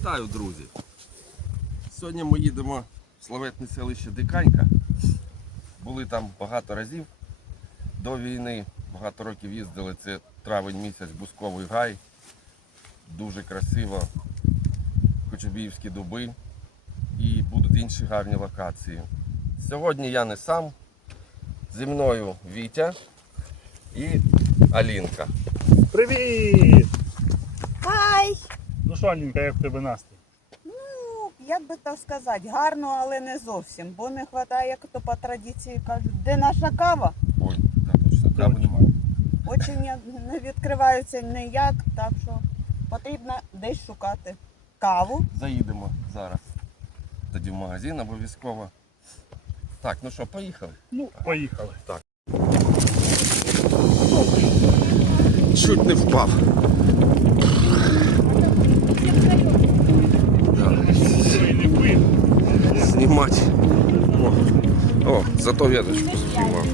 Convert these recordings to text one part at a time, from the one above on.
Вітаю, друзі! Сьогодні ми їдемо в славетне селище Диканька. Були там багато разів. До війни багато років їздили. Це травень місяць, Бусковий гай. Дуже красиво. Кочубіївські дуби. І будуть інші гарні локації. Сьогодні я не сам. Зі мною Вітя і Алінка. Привіт! Ну що, як в тебе настрій? Ну, як би так сказати, гарно, але не зовсім, бо не вистачає, як то по традиції кажуть, де наша кава? Ой, так точно, кави немає. Очі не, відкриваються ніяк, так що потрібно десь шукати каву. Заїдемо зараз. Тоді в магазин обов'язково. Так, ну що, поїхали. Ну, поїхали. Чуть не впав. Да. Ой, не пив. Знімати. О, о, зато веточку співав.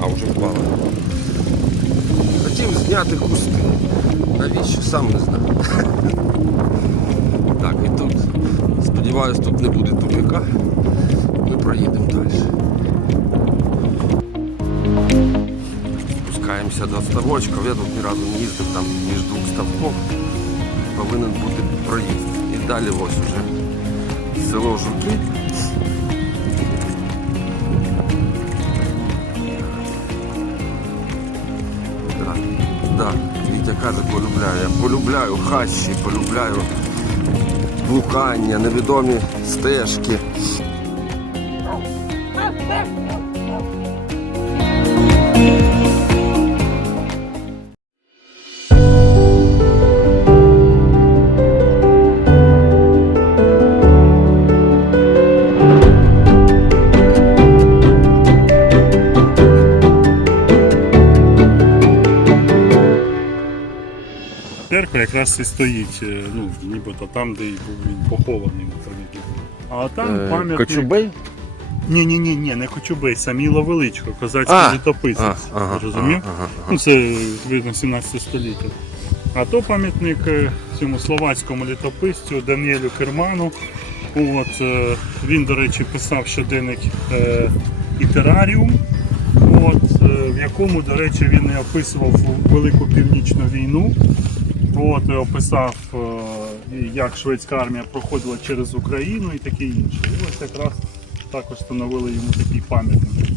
А вже впала. Хотів зняти кусти. Навіщо, сам не знаю. Так, і тут, сподіваюсь, тут не буде тупика. Ми проїдемо далі. Спускаємося до ставочка. Я тут ні разу не їздив, там між двох ставків повинен бути проїзд. І далі ось уже село Жуки. Да, да, Вітя каже, полюбляю. Я полюбляю хащі, полюбляю блукання, невідомі стежки. Якраз і стоїть, е, ну, нібито там, де був він похований. А там Е, пам'ятник. Кочубей? Ні, ні, ні, ні, не Кочубей, саміла Величко, козацький літописець. Ага, Розумів? ага, ага. Ну, це відповідно 17 століття. А то пам'ятник е, цьому словацькому літописцю Даніелю Керману. От, е, він, до речі, писав щоденник е, Ітераріум, от, в якому, до речі, він і описував Велику Північну війну. От, описав, е, як шведська армія проходила через Україну і таке інше. І ось якраз також встановили йому такий пам'ятник.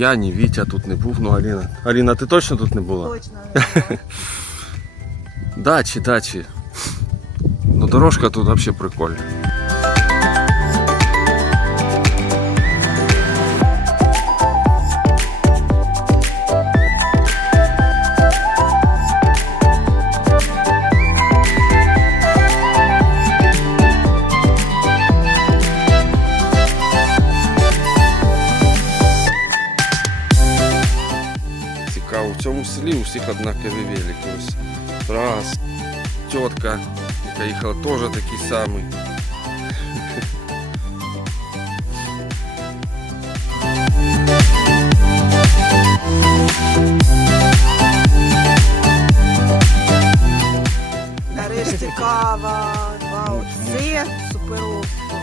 Я, ні Вітя тут не був, ну Аліна. Аліна, ти точно тут не була? Точно. Дачі, дачі. Ну дорожка тут взагалі прикольна. Тітка, яка їхала, теж такий самий. Нарешті кава. Вау, це суперовсько.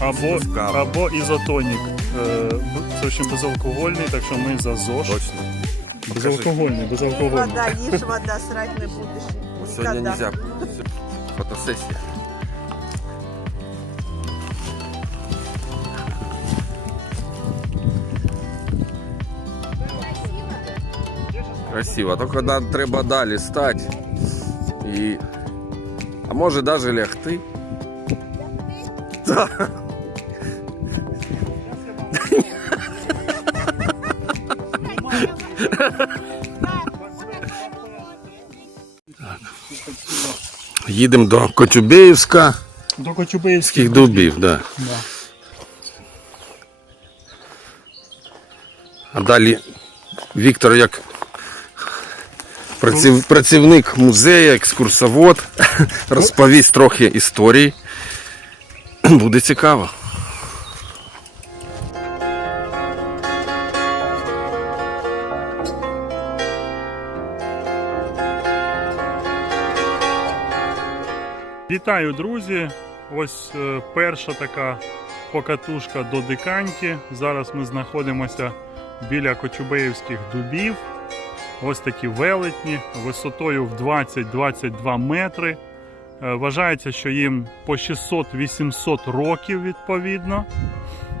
Або, або ізотонік. Е, Це в общем безалкогольний, так що ми за ЗОЖ. Точно. Безалкогольний, безалкогольний. вода, їж вода, срать не будеш. Сьогодні Ніколи. нельзя. Фотосесія. Красиво, тільки нам треба далі стати. І... А може навіть лягти. Так. Їдемо до Кочубеївська. До Кочубеївських дубів, так. да. Да. А далі Віктор як праців, працівник музею, екскурсовод, розповість трохи історії. Буде цікаво. Вітаю, друзі! Ось е, перша така покатушка до диканьки. Зараз ми знаходимося біля Кочубеївських дубів. Ось такі велетні, висотою в 20-22 метри. Е, Вважається, що їм по 600-800 років відповідно.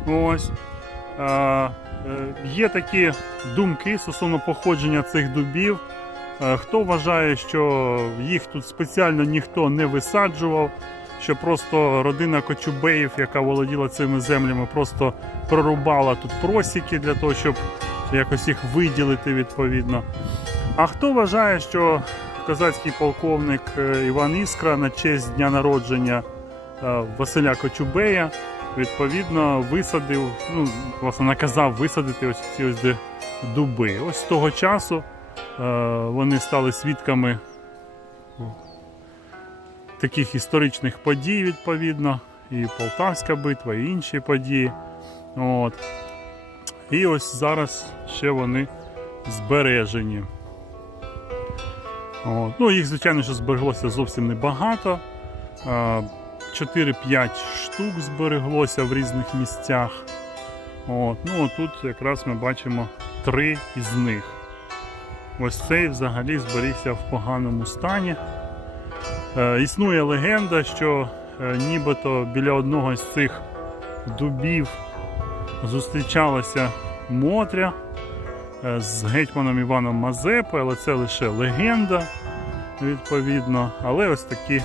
Ось. Е, Є такі думки стосовно походження цих дубів. Е, Хто вважає, що їх тут спеціально ніхто не висаджував, що просто родина Кочубеїв, яка володіла цими землями, просто прорубала тут просіки для того, щоб якось їх виділити відповідно. А хто вважає, що козацький полковник е, Іван Іскра на честь дня народження е, Василя Кочубея відповідно висадив, ну, власне, наказав висадити ось ці ось дуби. Ось з того часу вони стали свідками таких історичних подій, відповідно, і Полтавська битва, і інші події. От. І ось зараз ще вони збережені. От. Ну, їх, звичайно, що збереглося зовсім небагато. Е, 4-5 штук збереглося в різних місцях. От. Ну, тут якраз ми бачимо три із них. Ось цей взагалі зберігся в поганому стані. Е, існує легенда, що е, нібито біля одного з цих дубів зустрічалася Мотря е, з гетьманом Іваном Мазепи, але це лише легенда, відповідно. Але ось такі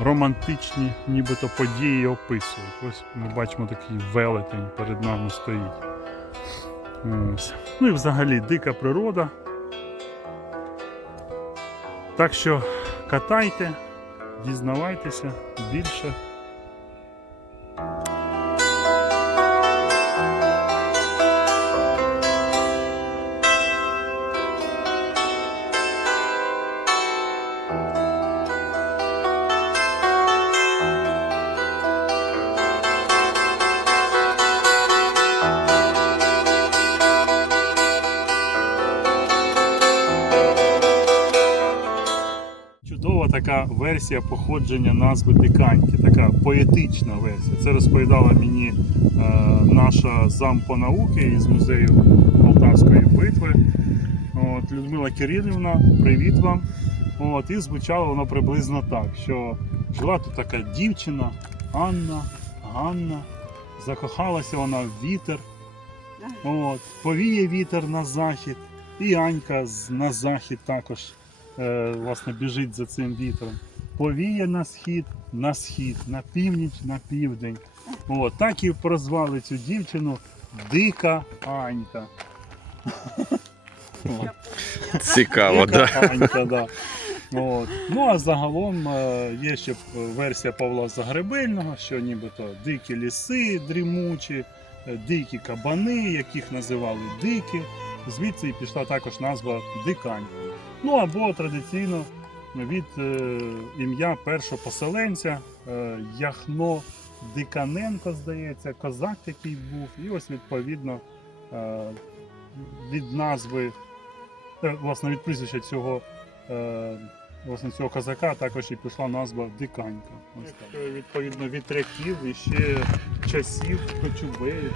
романтичні нібито події описують. Ось ми бачимо такий велетень перед нами стоїть. Ось. Ну і взагалі дика природа. Так що катайте, дізнавайтеся більше. Версія походження назви диканьки, така поетична версія. Це розповідала мені е, наша зам науки із музею Полтавської битви. От, Людмила Кирилівна, привіт вам. От, і звучало воно приблизно так, що жила тут така дівчина Анна, Ганна, закохалася вона в вітер. От, повіє вітер на захід, і Анька на захід також е, власне, біжить за цим вітром. Повіє на схід, на схід, на північ, на південь. От, так і прозвали цю дівчину Дика Анька. Цікаво, Дика да? Анька, да. От. Ну а загалом е, є ще версія Павла Загребельного, що нібито дикі ліси дрімучі, е, дикі кабани, яких називали дикі. Звідси і пішла також назва Дикань. Ну або традиційно від е, ім'я першого поселенця е, Яхно Диканенко, здається, козак такий був. І ось відповідно е, від назви, е, власне, від прізвища цього. Е, Власне, цього козака також і пішла назва Диканька. Ось так. Відповідно, вітряків і ще часів Кочубеїв,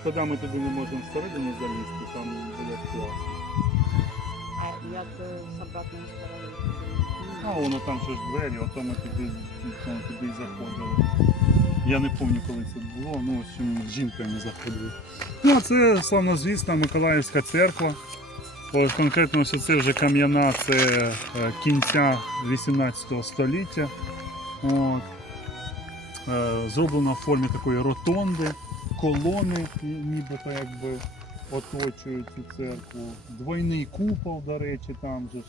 Шкода, ми туди не можемо всередину залізти, там буде класно. А як е, з обратної сторони? А воно там ж двері, ото ми туди, ну, туди і заходили. Я не пам'ятаю, коли це було, ну, в общем, з жінкою ми заходили. Ну, а це славнозвісна Миколаївська церква. От, конкретно ось це вже кам'яна, це е, кінця 18 століття. От. Е, Зроблена в формі такої ротонди, колони, нібито якби оточують цю церкву. Двойний купол, до речі, там же ж.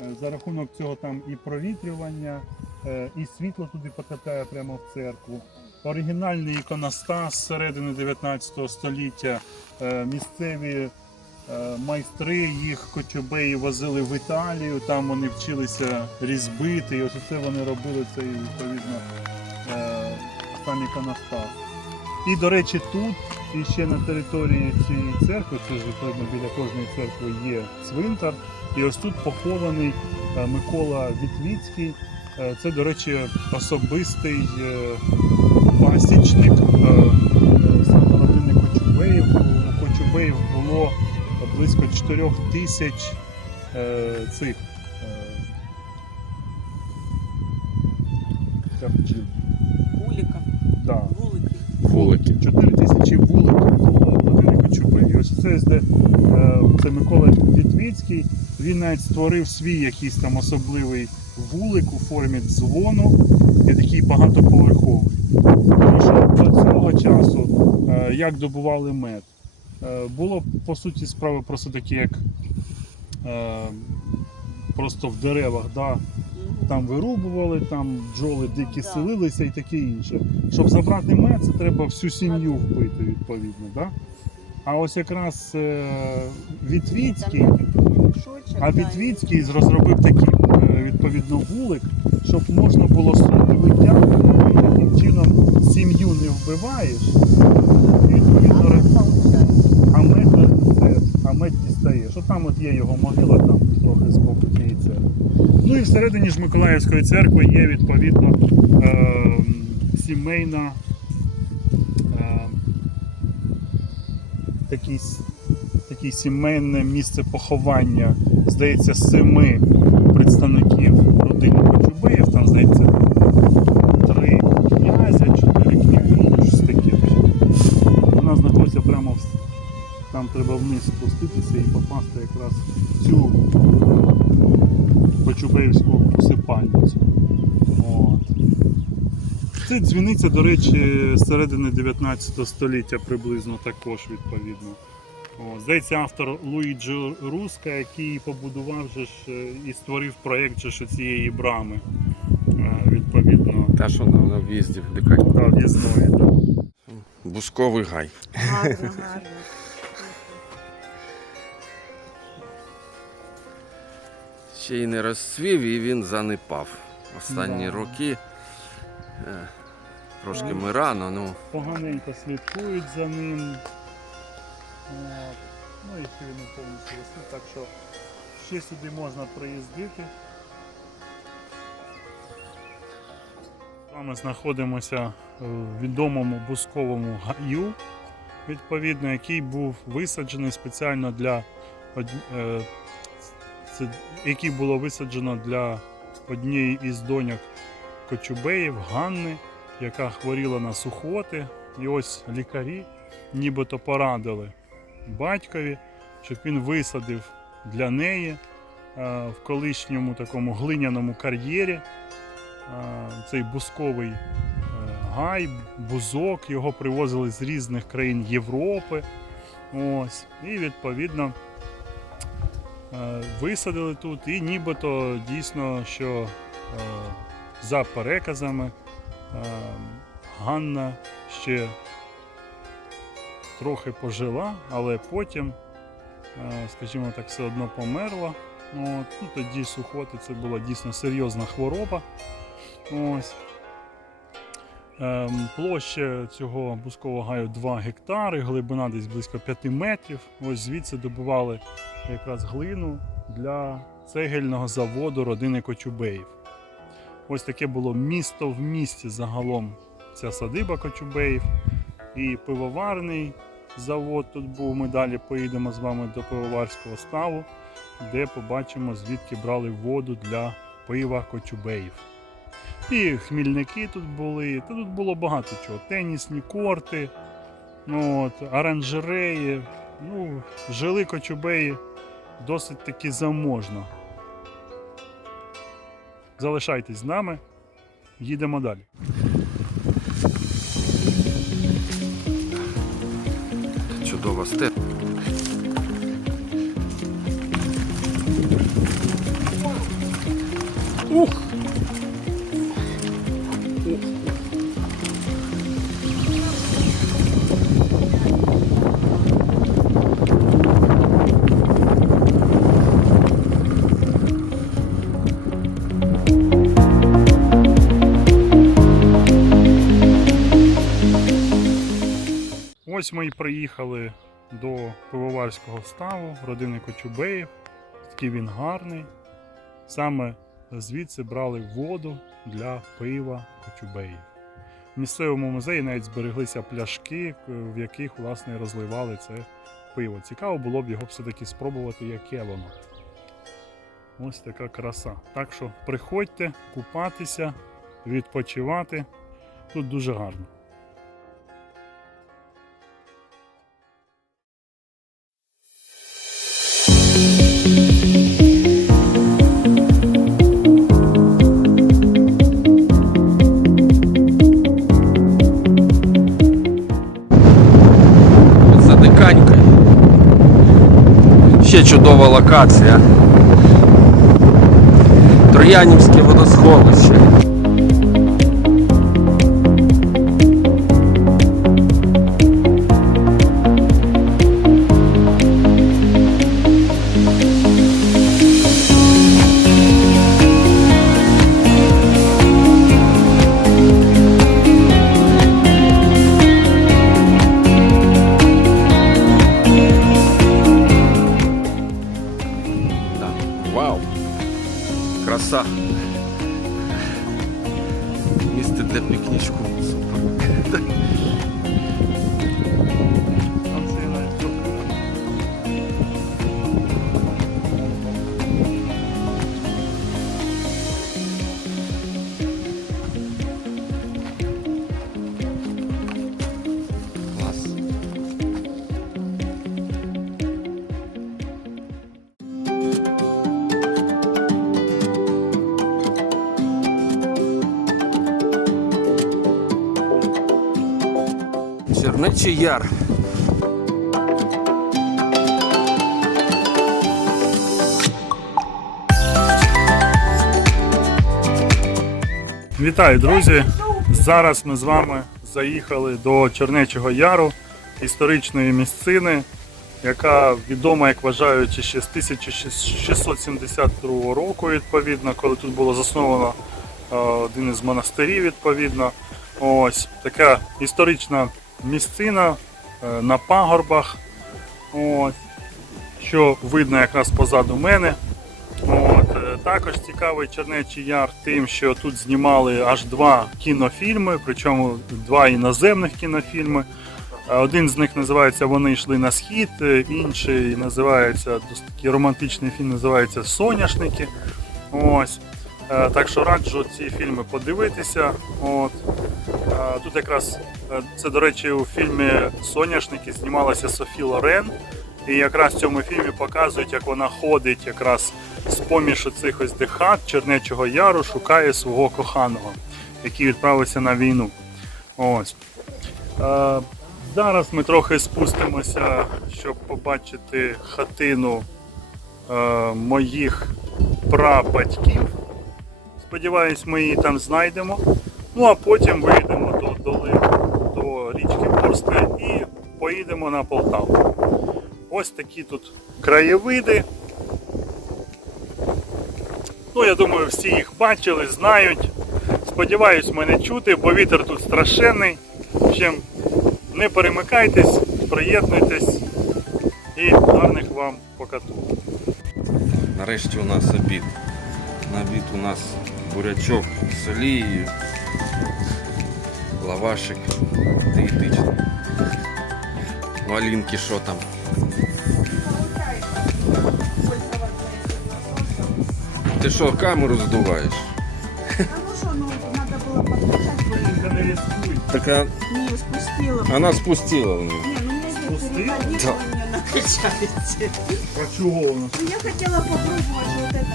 Е, За рахунок цього там і провітрювання, е, і світло туди потрапляє прямо в церкву. Оригінальний іконостас з середини 19 століття. Е, Місцеві майстри їх кочубеї возили в Італію, там вони вчилися різьбити, і ось це вони робили цей відповідно сам іконостас. І, до речі, тут і ще на території цієї церкви, це ж відповідно біля кожної церкви є цвинтар. І ось тут похований е, Микола Вітвіцький. Е, Це, до речі, особистий е, пасічник саме родини Кочубеїв. У Кочубеїв було близько 4 тисяч цих як. Куліка, Да. Вулики. 4 тисячі вуликів родини І ось це де це Микола Вітвіцький. Він навіть створив свій якийсь там особливий вулик у формі дзвону, і такий багатоповерховий. Тому що до цього часу, е, як добували мед, е, було по суті справи просто такі, як е, просто в деревах. Да? Там вирубували, там бджоли дикі Да. селилися і таке інше. Щоб забрати мед, це треба всю сім'ю вбити, відповідно. Да? А ось якраз е, Вітвіцький, а Вітвіцький розробив такий е, відповідно вулик, щоб можна було собі витягувати, і таким чином сім'ю не вбиваєш. І відповідно а мед, а мед дістаєш. От там от є його могила, там трохи з боку тієї церкви. Ну і всередині ж Миколаївської церкви є відповідно е, сімейна е, такий, с- такий сімейне місце поховання, здається, семи представників родини Кочубеїв, там, здається, три князя, чотири княгині, щось таке. Вона знаходиться прямо в там треба вниз спуститися і попасти якраз в цю Кочубеївську усипальницю. От. Це дзвіниця, до речі, з середини 19 століття приблизно також відповідно. О, здається, автор Луїджі Руска, який побудував же ж, е, і створив проєкт же ж цієї брами. е, Відповідно, Та що на, на в'їзді в Диканьку. та в'їзної. Да. Бусковий гай. Гарно, гарно. Ще й не розцвів і він занепав. Останні Да. роки е, трошки ми рано, ну поганенько слідкують за ним. От. Ну і він повністю висить, так що ще сюди можна приїздити. Вами знаходимося в відомому бусковому гаю, відповідно, який був висаджений спеціально для е, було висаджено для однієї із доньок Кочубеїв Ганни яка хворіла на сухоти. І ось лікарі нібито порадили батькові, щоб він висадив для неї е, в колишньому такому глиняному кар'єрі е, цей бусковий е, гай, бузок. Його привозили з різних країн Європи. Ось. І відповідно висадили тут, і нібито дійсно, що е, за переказами. Е, Ганна ще трохи пожила, але потім, е, скажімо так, все одно померла. От. Ну, тоді сухоти це була дійсно серйозна хвороба. Ось. Ем, Площа цього бускового гаю 2 гектари, глибина десь близько 5 метрів. Ось звідси добували якраз глину для цегельного заводу родини Кочубеїв. Ось таке було місто в місті загалом ця садиба Кочубеїв. І пивоварний завод тут був. Ми далі поїдемо з вами до пивоварського ставу, де побачимо, звідки брали воду для пива Кочубеїв. І хмільники тут були. Та тут було багато чого. Тенісні корти, ну от, оранжереї. Ну, Жили кочубеї досить таки заможно. Залишайтесь з нами, їдемо далі. Чудова степ. Ух! Ось ми і приїхали до пивоварського ставу родини Кочубеїв. Такий він гарний. Саме звідси брали воду для пива Кочубеїв. В місцевому музеї навіть збереглися пляшки, в яких власне розливали це пиво. Цікаво було б його все-таки спробувати, яке воно. Ось така краса. Так що приходьте купатися, відпочивати. Тут дуже гарно. Чудова локація. Троянівське водосховище. Чернечий яр. Вітаю, друзі! Зараз ми з вами заїхали до Чернечого Яру, історичної місцини, яка відома, як вважають, ще з 1672 року, відповідно, коли тут було засновано е, один із монастирів, відповідно. Ось така історична місцина е, на пагорбах. Ось, що видно якраз позаду мене. От, е, також цікавий Чернечий Яр тим, що тут знімали аж два кінофільми, причому два іноземних кінофільми. Е, Один з них називається Вони йшли на схід, інший називається такий романтичний фільм, називається Соняшники. Ось. Так що раджу ці фільми подивитися. От. Тут якраз е, це, до речі, у фільмі Соняшники знімалася Софі Лорен. І якраз в цьому фільмі показують, як вона ходить якраз з поміж оцих ось дехат Чернечого Яру, шукає свого коханого, який відправився на війну. Ось. Е, зараз ми трохи спустимося, щоб побачити хатину е, моїх прабатьків. Сподіваюсь, ми її там знайдемо. Ну а потім вийдемо до доли, до річки Борсти і поїдемо на Полтаву. Ось такі тут краєвиди. Ну, я думаю, всі їх бачили, знають. Сподіваюсь, мене чути, бо вітер тут страшенний. В общем, не перемикайтесь, приєднуйтесь і гарних вам покату. Нарешті у нас обід. На обід у нас бурячок з олією, лавашик диетичний. Ну, Алінки що там? Ти що, камеру здуваєш? А ну що, ну, треба було підключати, бо Так не спустила. вона спустила в нее. Не, ну здесь Спустила? переходить, Да. вы. А чого у нас? Ну, я хотела попробовать вот это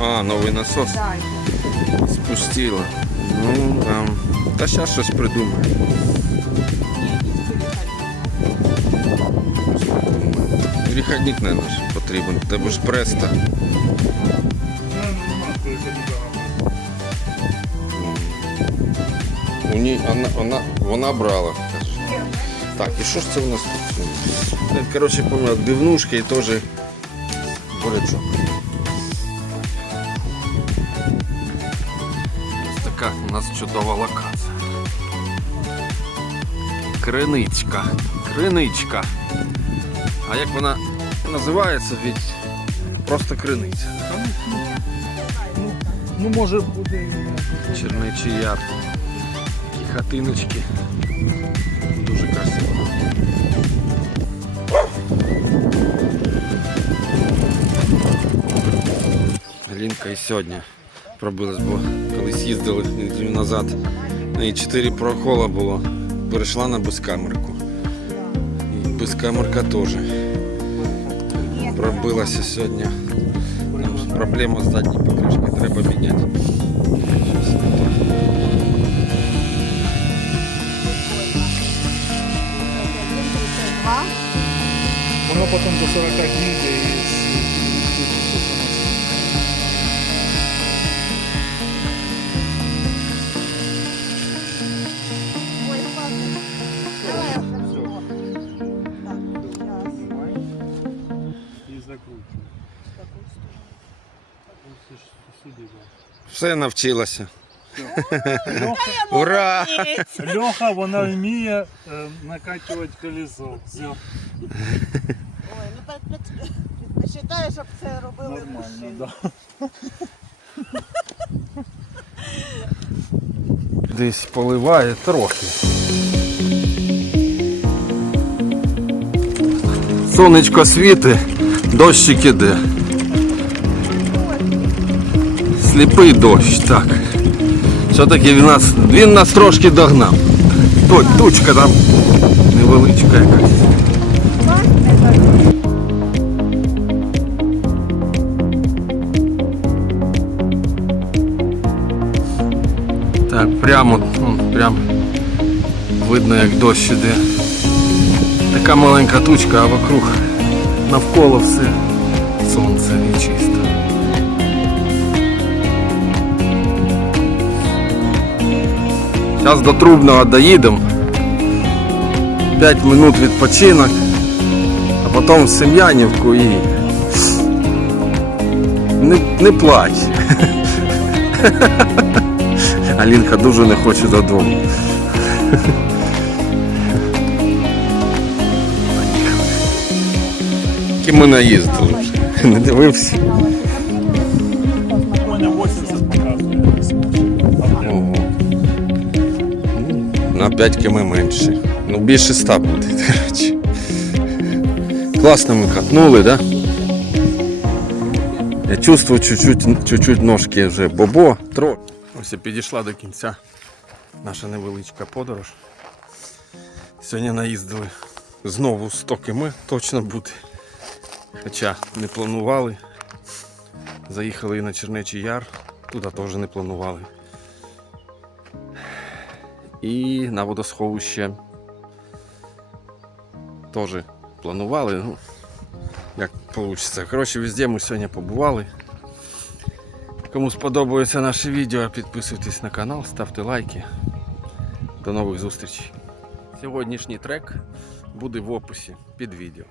А, новий насос спустила. Ну там. Та зараз щось переходить. Переходник, наверное, потрібен. В Тебе ж преста. У ній вона, вона, вона брала. Так, і що ж це у нас тут? Коротше, помню, дивнушки і теж бурячок. Ось у нас чудова локація. Криничка. Криничка. А як вона називається? Від просто криниця. Ну, може буде. Черничий яр. Такі хатиночки. Дуже красиво. Галінка і сьогодні пробилась, бо колись їздили неділю назад. В неї 4 прокола було. Перейшла на безкамерку. І безкамерка теж пробилася сьогодні. Там проблема з задньої покришки, треба міняти. Воно потім до 40 днів і Все навчилася. Ура! Льоха, вона вміє е, накачувати колесо. Все. Ой, ну так посчитай, щоб це робили Нормально, мужчини. да. Десь поливає трохи. Сонечко світи, дощик іде. Сліпий дощ, так. Все-таки він нас, він нас трошки догнав. Ой, тучка там невеличка якась. Так, прямо, прям видно, як дощ іде. Така маленька тучка, а вокруг навколо все сонце і чисто. Зараз до Трубного доїдемо. 5 минут відпочинок, а потім в Сем'янівку і не, не плач. Алінка дуже не хоче додому. Які ми наїздили. Не дивився. 5 км менше. Ну більше 100 буде, речі. Класно ми катнули, да? Я чувствую чуть-чуть, чуть-чуть ножки вже бобо, трохи. Ось і підійшла до кінця наша невеличка подорож. Сьогодні наїздили знову 100 км точно буде. Хоча не планували. Заїхали і на Чернечий Яр, туди теж не планували. І на водосховище теж планували. Ну, як вийде. Коротше, везде ми сьогодні побували. Кому сподобається наше відео, підписуйтесь на канал, ставте лайки. До нових зустрічей. Сьогоднішній трек буде в описі під відео.